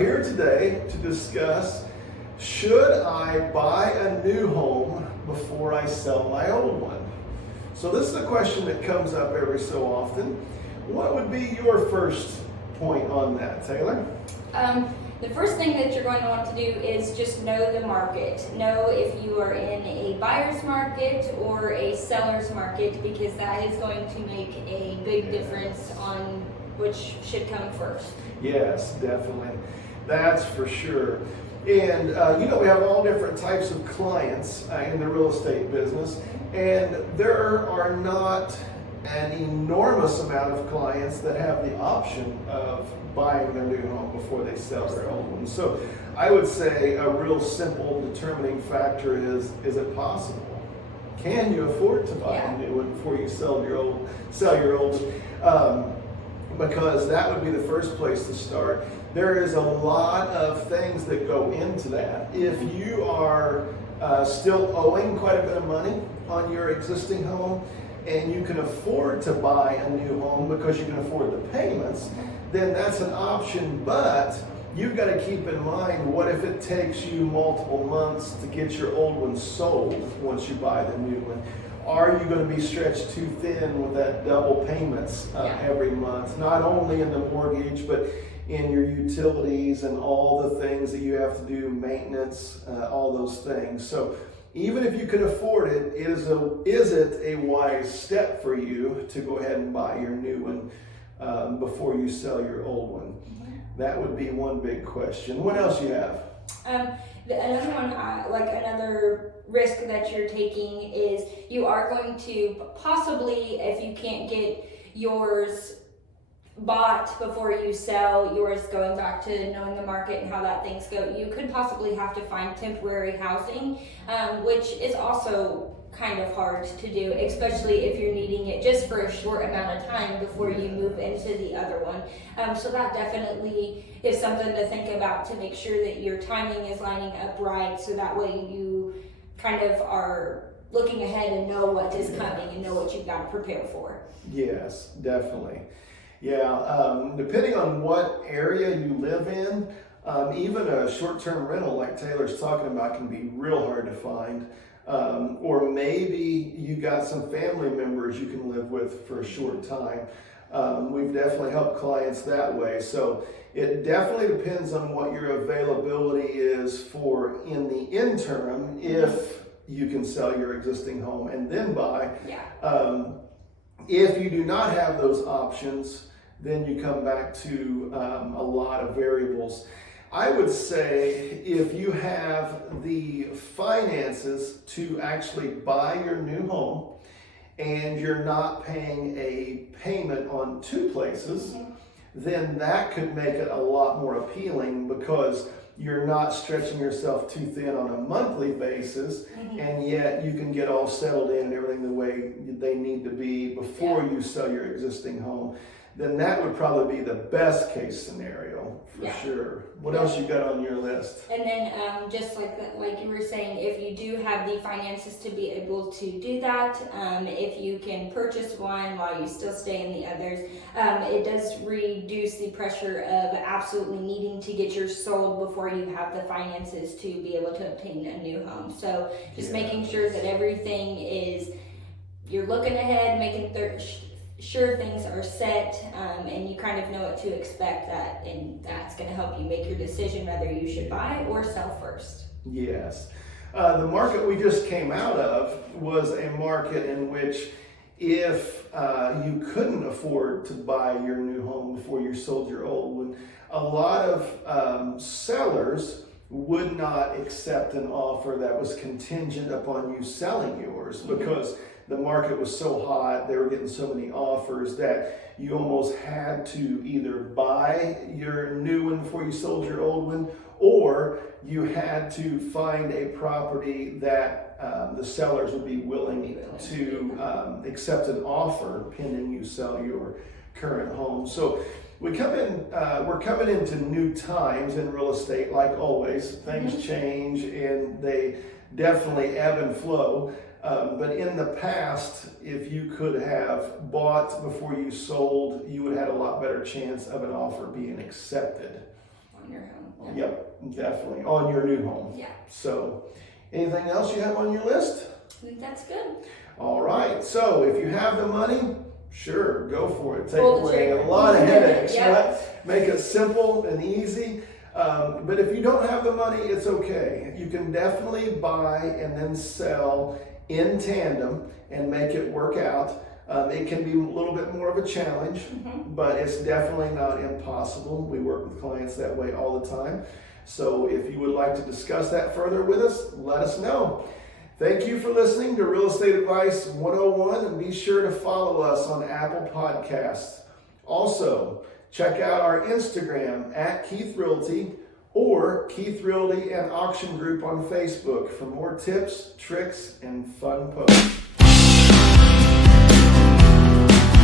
here today to discuss, should I buy a new home before I sell my old one? So this is a question that comes up every so often. What would be your first point on that, Taylor? The first thing that you're going to want to do is just know the market. Know if you are in a buyer's market or a seller's market, because that is going to make a big difference on which should come first. Yes, definitely. That's for sure. And we have all different types of clients in the real estate business, and there are not an enormous amount of clients that have the option of buying their new home before they sell their old one. So I would say a real simple determining factor is it possible? Can you afford to buy a new one before you sell your old one? Because that would be the first place to start. There is a lot of things that go into that. If you are still owing quite a bit of money on your existing home, and you can afford to buy a new home because you can afford the payments, then that's an option. But you've got to keep in mind, what if it takes you multiple months to get your old one sold once you buy the new one? Are you going to be stretched too thin with that double payments every month? Not only in the mortgage, but in your utilities and all the things that you have to do, maintenance, all those things. So even if you can afford it, is it a wise step for you to go ahead and buy your new one before you sell your old one? That would be one big question. What else you have? Another one, another risk that you're taking is you are going to possibly, if you can't get yours bought before you sell yours, going back to knowing the market and how that things go, you could possibly have to find temporary housing, which is also kind of hard to do, especially if you're needing it just for a short amount of time before you move into the other one. So that definitely is something to think about, to make sure that your timing is lining up right, so that way you kind of are looking ahead and know what is coming and know what you've got to prepare for. Yes, definitely. Yeah, depending on what area you live in, even a short-term rental like Taylor's talking about can be real hard to find. Or maybe you got some family members you can live with for a short time. We've definitely helped clients that way. So it definitely depends on what your availability is for in the interim, if you can sell your existing home and then buy. If you do not have those options, then you come back to a lot of variables. I would say if you have the finances to actually buy your new home and you're not paying a payment on two places, then that could make it a lot more appealing, because you're not stretching yourself too thin on a monthly basis, and yet you can get all settled in and everything the way they need to be before you sell your existing home. Then that would probably be the best case scenario for sure. What else you got on your list? And then just like you were saying, if you do have the finances to be able to do that, if you can purchase one while you still stay in the others, it does reduce the pressure of absolutely needing to get yours sold before you have the finances to be able to obtain a new home. So just making sure that everything is, you're looking ahead, making sure things are set, and you kind of know what to expect, that, and that's going to help you make your decision whether you should buy or sell first. Yes. The market we just came out of was a market in which, if you couldn't afford to buy your new home before you sold your old one, a lot of sellers would not accept an offer that was contingent upon you selling yours, because the market was so hot, they were getting so many offers that you almost had to either buy your new one before you sold your old one, or you had to find a property that the sellers would be willing to accept an offer pending you sell your current home. So we're coming into new times in real estate. Like always, things change and they definitely ebb and flow. But in the past, if you could have bought before you sold, you would have had a lot better chance of an offer being accepted. on your home. Yep, definitely on your new home. Yeah. So, anything else you have on your list? I think that's good. All right. So, if you have the money, sure, go for it. Take Pull the away trigger. a lot of headaches, Yep. right? Make it simple and easy. But if you don't have the money, it's okay. You can definitely buy and then sell in tandem and make it work out. It can be a little bit more of a challenge, but it's definitely not impossible. We work with clients that way all the time. So if you would like to discuss that further with us, let us know. Thank you for listening to Real Estate Advice 101, and be sure to follow us on Apple Podcasts. Also, check out our Instagram at Keith Realty or Keith Realty and Auction Group on Facebook for more tips, tricks, and fun posts.